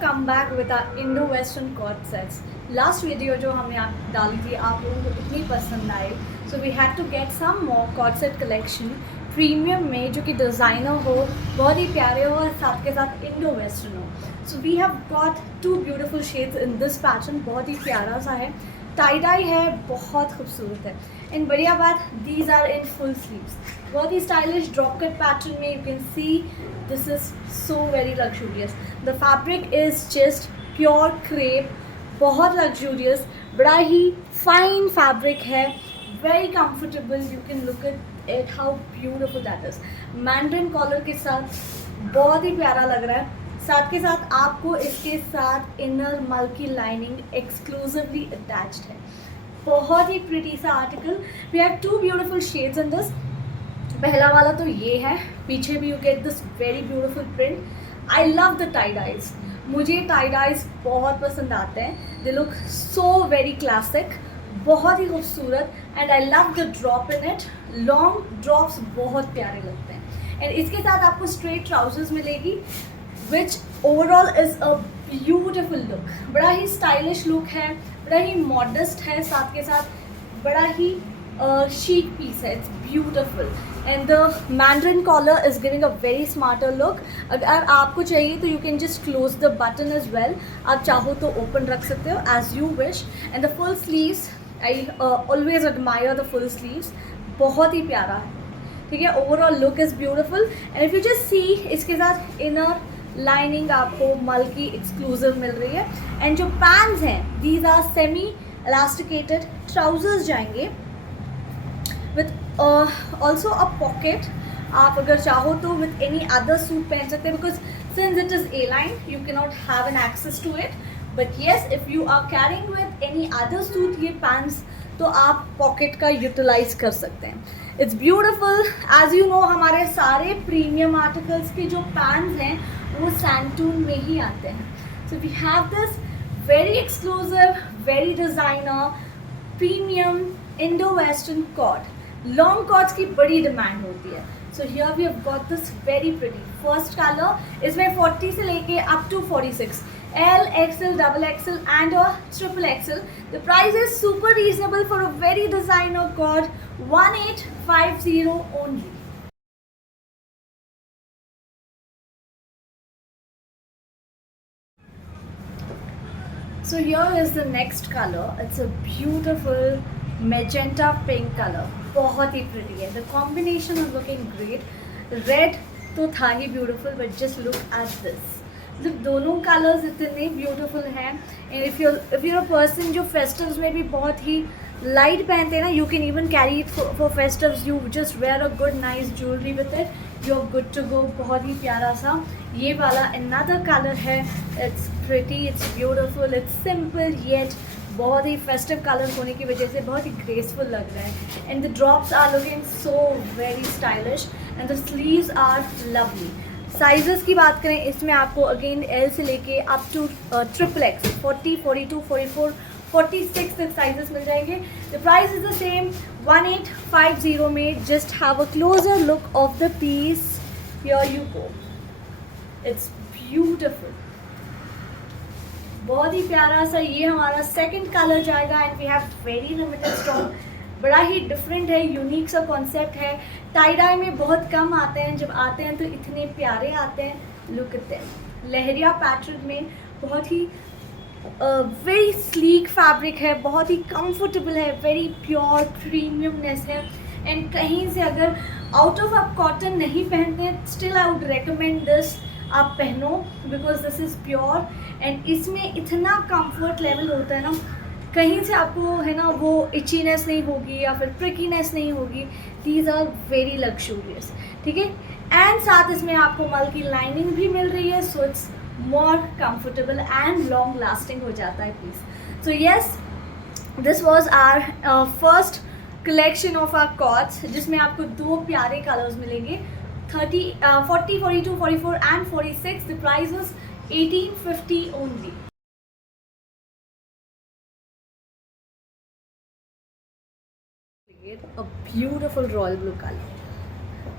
come back with our Indo-Western cord sets. Last video जो हमने आप डाली थी आप लोगों को इतनी पसंद आई, so we had to get some more cord set collection premium में जो कि डिज़ाइनर हो, बहुत ही प्यारे हो और साथ के साथ इंडो वेस्टर्न हो. So we have got 2 beautiful shades in this pattern. बहुत ही प्यारा सा है, टाई डाई है, बहुत खूबसूरत है. एंड बढ़िया बात, these are in full sleeves. बहुत ही स्टाइलिश ड्रॉप कट पैटर्न में. You can see this is so very luxurious. The fabric is just pure crepe, बहुत लग्जूरियस, बड़ा ही फाइन फैब्रिक है, very comfortable. You can look at how beautiful that is. Mandarin collar के साथ बहुत ही प्यारा लग रहा है. साथ के साथ आपको इसके साथ इनर मल्की लाइनिंग एक्सक्लूसिवली अटैच्ड है. बहुत ही प्रिटी सा article. We have 2 beautiful shades in this. पहला वाला तो ये है, पीछे भी you get this very beautiful print. I love the tie dyes. मुझे टाई डाइज बहुत पसंद आते हैं. They look so very classic, बहुत ही खूबसूरत. And I love the drop in it. Long drops बहुत प्यारे लगते हैं. एंड इसके साथ आपको स्ट्रेट ट्राउजर्स मिलेगी, which overall is a beautiful look. बड़ा ही स्टाइलिश लुक है, बड़ा ही मॉडेस्ट है, साथ के साथ बड़ा ही शीक पीस है. It's beautiful. And the mandarin collar is giving a very smarter look. अगर आपको चाहिए तो you can just close the button as well. आप चाहो तो ओपन रख सकते हो as you wish. And the full sleeves, I always admire the full sleeves. बहुत ही प्यारा है, ठीक है. Overall look is beautiful. And if you just see, इसके साथ इनर लाइनिंग आपको मल की एक्सक्लूसिव मिल रही है. एंड जो पैंट्स हैं, these are semi elasticated. Trousers जाएंगे विथ ऑल्सो अ पॉकेट. आप अगर चाहो तो विथ एनी अदर सूट पहन सकते हैं, because since it is a line you can not have an access to it. But yes, if you are carrying with any other suit ये pants, तो आप पॉकेट का यूटिलाइज कर सकते हैं. It's beautiful. As you know, हमारे सारे premium articles के जो पैंट्स हैं वो सैंटून में ही आते हैं. So we have this very exclusive, very designer, premium Indo western coat. Long coats की बड़ी डिमांड होती है. So here we have got this very pretty first colour. इसमें 40 से लेके up to 46, L, XL, double XL and a triple XL. The price is super reasonable for a very designer cord. 1850 only. So here is the next color. It's a beautiful magenta pink color. बहुत ही pretty है. The combination is looking great. Red तो था ही beautiful, but just look at this. मतलब दोनों colours इतने beautiful हैं. And if you're a person जो festives में भी बहुत ही लाइट पहनते हैं ना, you can even carry it for festives. You just wear a good nice jewellery with it, you are good to go. बहुत ही प्यारा सा ये वाला अनदर कलर है. It's pretty, it's beautiful, it's simple yet बहुत ही फेस्टिव कलर होने की वजह से बहुत ही ग्रेसफुल लग रहा है. And the drops are looking so very stylish and the sleeves are lovely. Sizes की बात करें, इसमें आपको अगेन एल से लेके अप टू ट्रिपल एक्स 40, 42, 44, 46 तक साइजेस मिल जाएंगे. The price is the same 1850 में. Just have a closer look of the piece. Here you go. It's beautiful, बहुत ही प्यारा सा. ये हमारा सेकंड कलर जाएगा. And we have very limited stock. बड़ा ही डिफरेंट है, यूनिक सा कॉन्सेप्ट है. टाई डाई में बहुत कम आते हैं, जब आते हैं तो इतने प्यारे आते हैं. Look at them. Leheriya pattern में बहुत ही वेरी स्लीक फैब्रिक है, बहुत ही कंफर्टेबल है, वेरी प्योर प्रीमियमनेस है. एंड कहीं से अगर आउट ऑफ आप कॉटन नहीं पहनते हैं, still I would recommend this. आप पहनो because this is pure. And इसमें इतना कंफर्ट लेवल होता है ना, कहीं से आपको है ना वो इचीनेस नहीं होगी या फिर प्रिकीनेस नहीं होगी. दीज आर वेरी लग्जूरियस, ठीक है. एंड साथ इसमें आपको मल की लाइनिंग भी मिल रही है, so it's more comfortable and long lasting हो जाता है piece. So yes, this was our first collection of our coats, जिसमें आपको 2 प्यारे कलर्स मिलेंगे. 40, 42, 44 and 46. The price is 1850 only. A beautiful royal blue color.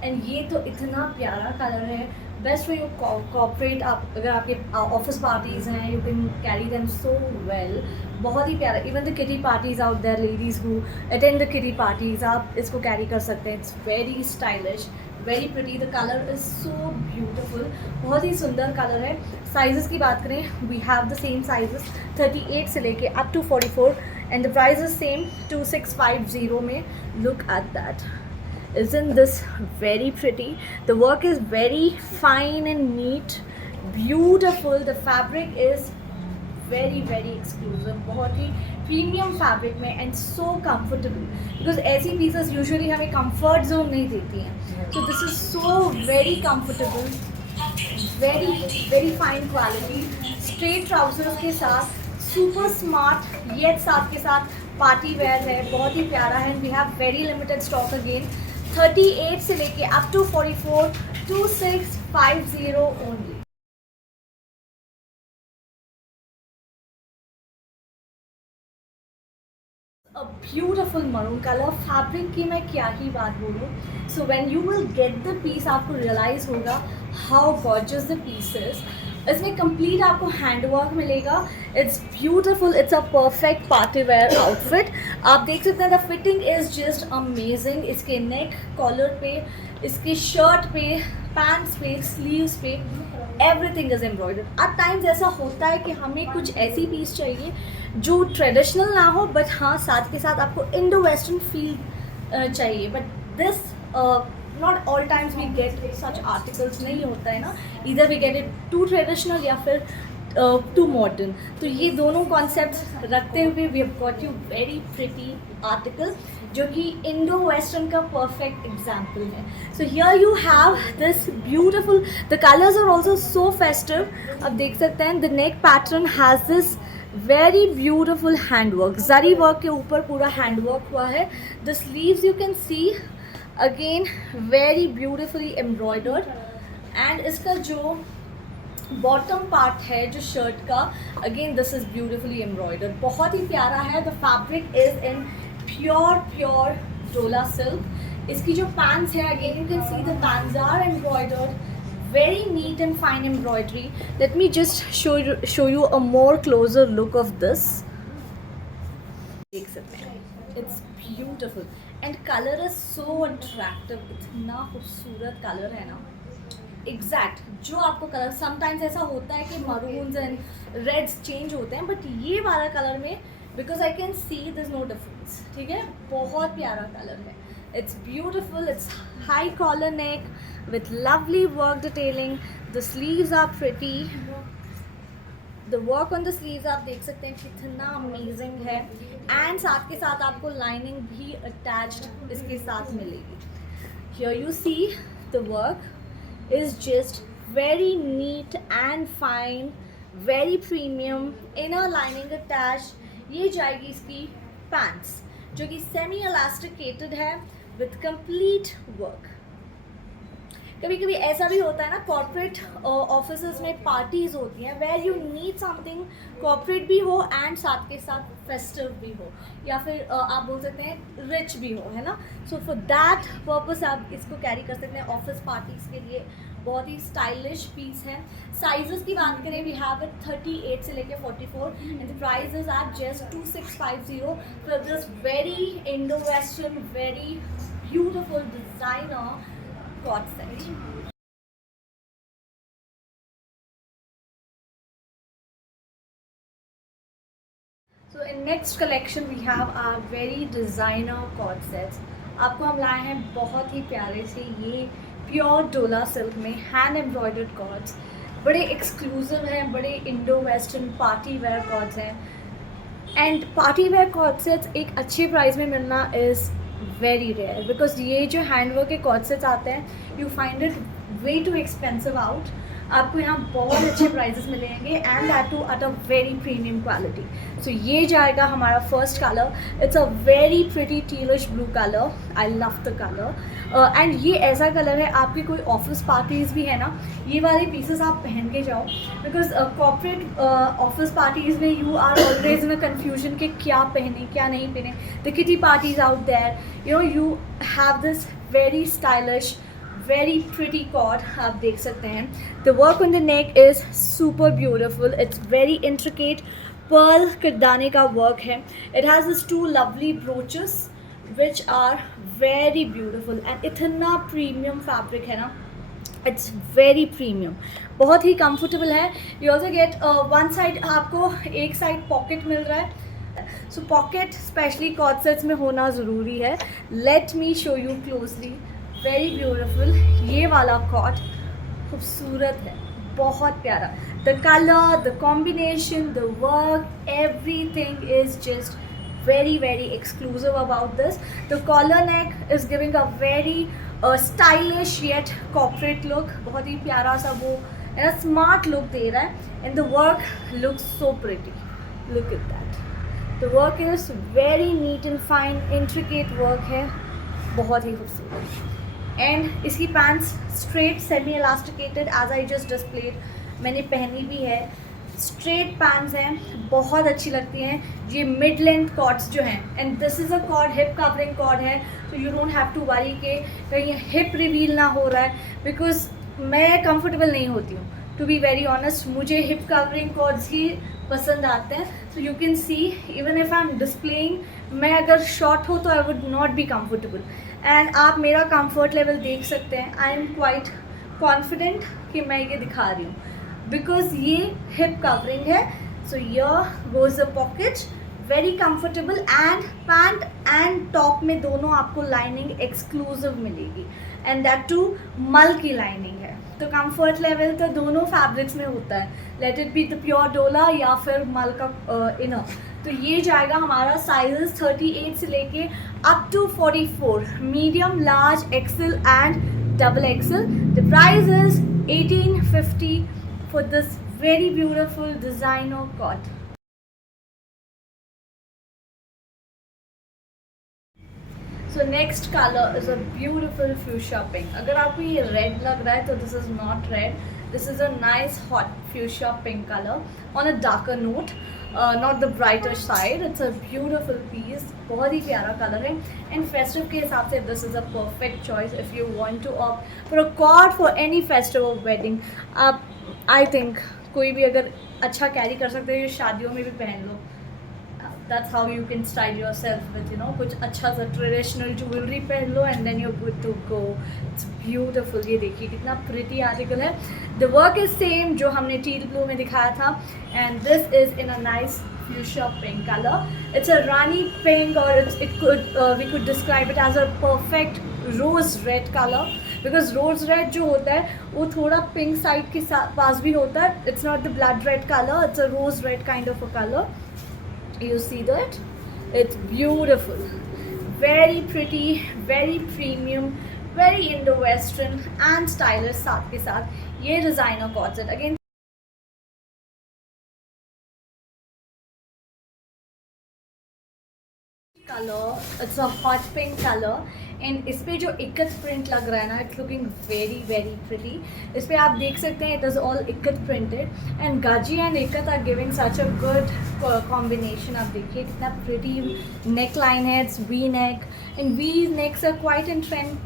And ये तो इतना प्यारा कलर है, बेस्ट फॉर योर कॉर्पोरेट। आप अगर आपके ऑफिस पार्टीज़ हैं, you can carry them so well. बहुत ही प्यारा, even the kitty parties out there, ladies who attend the kitty parties, आप इसको कैरी कर सकते हैं। It's very stylish, very pretty, the colour is so beautiful, बहुत ही सुंदर कलर है। साइज़ की बात करें, we have the same sizes 38 से लेके up to 44 and the price is same 2650 में। Look at that, isn't this very pretty? The work is very fine and neat, beautiful. The fabric is very very exclusive, बहुत ही premium fabric में and so comfortable, because ऐसी pieces usually हमें comfort zone नहीं देती हैं। So this is so very comfortable, very very fine quality. Straight trousers के साथ super smart, yet साथ के साथ पार्टी वेयर है, बहुत ही प्यारा है। We have very limited stock again, 38 से लेके up to 44, 2650 only. A beautiful maroon color, fabric की मैं क्या ही बात बोलूँ। So when you will get the piece आपको रियलाइज़ होगा how gorgeous the piece is. इसमें कंप्लीट आपको हैंड वर्क मिलेगा, it's beautiful, it's a perfect party wear outfit. आप देख सकते हैं the fitting is just amazing. इसके नेक, कॉलर पे, इसके शर्ट पे, पैंट्स पे, स्लीव्स पे, everything is embroidered. At times ऐसा होता है कि हमें कुछ ऐसी पीस चाहिए जो ट्रेडिशनल ना हो, बट हाँ साथ के साथ आपको इंडो वेस्टर्न फील चाहिए, but this not all times we get such articles, नहीं होता है ना, इधर we get it to traditional या फिर टू मॉडर्न। तो ये दोनों कॉन्सेप्ट रखते हुए we have got you very pretty article जो कि इंडो वेस्टर्न का परफेक्ट एग्जाम्पल है। So here you have this beautiful, the colours are also so festive. आप देख सकते हैं the neck pattern has this very beautiful hand work, zari work के ऊपर पूरा हैंड वर्क हुआ है। The sleeves you can see again very beautifully embroidered, and इसका जो बॉटम पार्ट है जो शर्ट का, again this is beautifully embroidered, बहुत ही प्यारा है। The fabric is in pure Dola silk. इसकी जो पैंट्स है, again you can see the pants are embroidered, very neat and fine embroidery. Let me just show you a more closer look of this. देख सकते हैं, it's beautiful and color is so attractive. इतना खूबसूरत colour है ना, exact जो आपको colour, sometimes ऐसा होता है कि मरून्स एंड रेड्स चेंज होते हैं, बट ये वाला कलर में because I can see this no difference, ठीक है, बहुत प्यारा कलर है। It's beautiful, it's high collar neck with lovely work detailing. The sleeves are pretty. The work on the sleeves आप देख सकते हैं कितना amazing है, and साथ के साथ आपको lining भी attached इसके साथ मिलेगी। Here you see the work is just very neat and fine, very premium, inner lining attached। ये जाएगी इसकी pants जो कि semi elasticated है with complete work। कभी कभी ऐसा भी होता है ना, कॉर्पोरेट ऑफिसेज में पार्टीज होती हैं where you need something corporate भी हो एंड साथ के साथ फेस्टिव भी हो, या फिर आप बोल सकते हैं रिच भी हो, है ना। सो फॉर दैट पर्पस आप इसको कैरी कर सकते हैं ऑफिस पार्टीज के लिए। बहुत ही स्टाइलिश पीस है। साइजेस की बात करें, वी हैव इट 38 से लेके 44 and the prices are just 2650 for this very Indo western, very beautiful designer cord set. So in next collection we have our very designer cord sets. आपको हम लाए हैं बहुत ही प्यारे से ये प्योर डोला सिल्क में हैंड एम्ब्रॉयडर्ड कॉर्ड्स, बड़े एक्सक्लूसिव हैं, बड़े Indo western party wear cords हैं। And party wear cord sets एक अच्छे प्राइस में मिलना इज़ वेरी रेयर, बिकॉज ये जो हैंडवर्क के कॉर्ड सेट्स आते हैं you find it way too expensive out. आपको यहाँ बहुत अच्छे प्राइजेस मिलेंगे and that too at a very premium quality. So ये जाएगा हमारा first colour, it's a very pretty tealish blue colour, I love the colour. And ये ऐसा कलर है, आपकी कोई ऑफिस पार्टीज़ भी है ना, ये वाले पीसेस आप पहन के जाओ, बिकॉज कॉर्पोरेट ऑफिस पार्टीज़ में you are always in a confusion कि क्या पहने क्या नहीं पहने। The kitty parties out there, you know, you have this very stylish very pretty cord आप देख सकते हैं. The work on the neck is super beautiful. It's very intricate pearl करदाने का वर्क है. It has this two lovely brooches which are very beautiful and इतना premium fabric है ना. इट्स वेरी प्रीमियम, बहुत ही कंफर्टेबल है. You also get one side, आपको एक साइड पॉकेट मिल रहा है. सो पॉकेट स्पेशली कॉर्ड सेट्स में होना ज़रूरी है. Let me show you closely. Very beautiful. ये वाला कॉर्ड खूबसूरत है, बहुत प्यारा. The colour, the combination, the work, everything is just very very exclusive about this. The collar neck is giving a very stylish yet corporate look. बहुत ही प्यारा सा वो है ना, स्मार्ट लुक दे रहा है. and the work looks so pretty. Look at that. The work is very neat and fine, intricate work है, बहुत ही खूबसूरत. and इसकी pants straight semi elasticated as I just displayed. मैंने पहनी भी है. स्ट्रेट पैंट्स हैं, बहुत अच्छी लगती हैं. ये मिड लेंथ कॉर्ड्स जो हैं, and this is a cord, hip covering cord है. तो you don't have to worry कि कहीं हिप रिवील ना हो रहा है, बिकॉज मैं कंफर्टेबल नहीं होती हूँ. टू बी वेरी ऑनेस्ट, मुझे हिप कवरिंग कॉर्ड्स ही पसंद आते हैं. So you can see even if I am displaying, मैं अगर शॉर्ट हो तो I would not be comfortable. And आप मेरा कंफर्ट लेवल देख सकते हैं. आई एम क्वाइट कॉन्फिडेंट कि मैं ये दिखा रही हूँ, बिकॉज ये हिप कवरिंग है. So here goes the pocket, very comfortable. And pant and top में दोनों आपको लाइनिंग एक्सक्लूसिव मिलेगी, एंड दैट टू मल की लाइनिंग है. तो कंफर्ट लेवल तो दोनों फैब्रिक्स में होता है, let it be the pure डोला या फिर मल का इनर. तो ये जाएगा हमारा साइजेस 38 से लेके up to 44, medium, large, XL and double XL. The price is 1850 for this very beautiful designer cut. So next color is a beautiful fuchsia pink. अगर आपको ये red लग रहा है तो this is not red. This is a nice hot fuchsia pink color on a darker note, not the brighter side. It's a beautiful piece. बहुत ही प्यारा कलर है. And festive के हिसाब से this is a perfect choice if you want to opt for a cord for any festive or wedding. आप I think कोई भी अगर अच्छा कैरी कर सकते हो, शादियों में भी पहन लो. That's how you can style your self with, you know, कुछ अच्छा सा ट्रेडिशनल ज्वेलरी पहन लो and then you good to go. It's beautiful. ये देखिए कितना प्रिटी आर्टिकल है. द वर्क इज सेम जो हमने टील ब्लू में दिखाया था, and this is in a nice fuchsia pink color. It's a rani pink, or we could describe it as a perfect rose red color, because rose red जो होता है वो थोड़ा पिंक साइड के पास भी होता है. It's not the blood red color, it's a rose red kind of a color. You see that? It's beautiful, very pretty, very premium, very Indo-Western and stylish. साथ के साथ ये designer cords है. Again, colour, it's a hot pink colour. And इस पर जो ikat print लग रहा है ना, it's looking very very pretty. इस पर आप देख सकते हैं it is all ikat printed, and gaji and ikat are giving such a good combination. आप देखिए कितना प्रिटी नेक लाइन है. It's V neck, and V necks are quite in trend,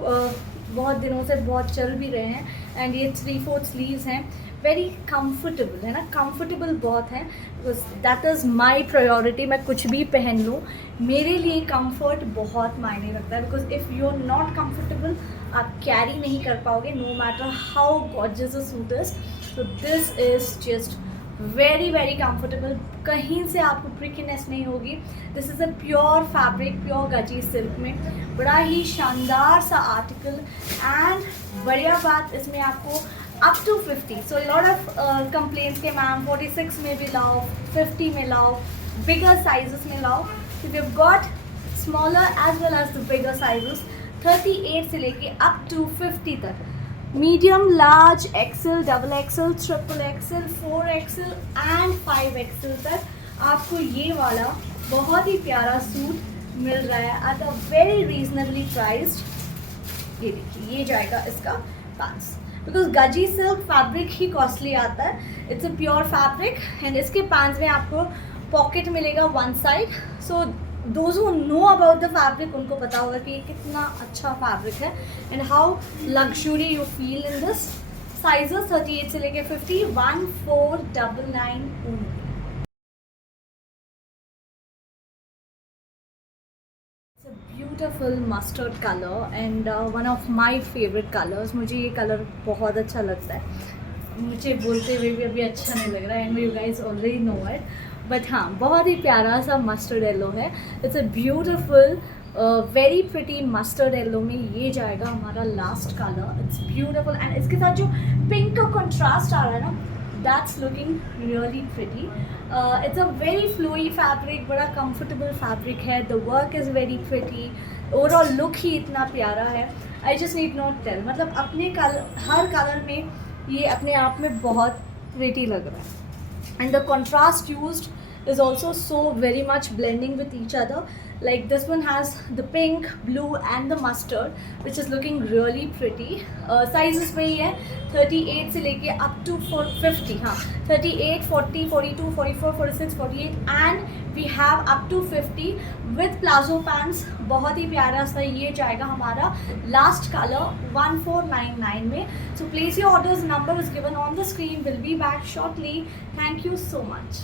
बहुत दिनों से बहुत चल भी रहे हैं. एंड ये 3/4 स्लीव्स हैं. वेरी कंफर्टेबल है ना, कंफर्टेबल बहुत है. That is my priority. मैं कुछ भी पहन लूँ, मेरे लिए कंफर्ट बहुत मायने रखता है, because if you are not comfortable आप कैरी नहीं कर पाओगे, no matter how gorgeous a suit is. So this is just very very comfortable. कहीं से आपको प्रिकीनेस नहीं होगी. This is a pure fabric, pure gaji silk में. बड़ा ही शानदार सा आर्टिकल. एंड बढ़िया बात इसमें आपको up to 50. So lot of complaints के मैम 46 में भी लाओ, 50 में लाओ, बिगर साइजेस में लाओ. So we've got smaller as well as the bigger sizes, 38 से लेके up to 50 तक. Medium, large, XL, double XL, triple XL, 4XL and 5XL तक आपको ये वाला बहुत ही प्यारा सूट मिल रहा है eight a very reasonably priced. ये देखिए, ये जाएगा इसका pants, because Gaji silk fabric he costly आता है. It's a pure fabric. And इसके पैंट्स में आपको पॉकेट मिलेगा one side. So those who know about the fabric उनको पता होगा कि ये कितना अच्छा फैब्रिक है and how luxury you feel in this. Sizes 38 से लेके 50, 1499 only. Beautiful mustard colour and one of my favourite colours. मुझे ये कलर बहुत अच्छा लगता है, मुझे बोलते हुए भी अभी अच्छा नहीं लग रहा है and you guys already know it, but हाँ बहुत ही प्यारा सा मस्टर्ड येलो है। It's a beautiful very pretty mustard yellow में ये जाएगा हमारा last colour. It's beautiful and इसके साथ जो पिंक का कंट्रास्ट आ रहा है ना, that's looking really pretty. It's a very flowy fabric, बड़ा comfortable fabric है, the work is very pretty, overall look ही इतना प्यारा है। I just need not tell, मतलब अपने हर कलर में ये अपने आप में बहुत pretty लग रहा है and the contrast used is also so very much blending with each other. Like this one has the pink, blue and the mustard which is looking really pretty. Sizes में ही है 38 से लेके up to 50, हाँ 38, 40, 42, 44, 46, 48 and we have up to 50 with plazo pants। बहुत ही प्यारा सा ये जाएगा हमारा लास्ट कलर 1499 में। So place your orders, number is given on the screen, will be back shortly. Thank you so much.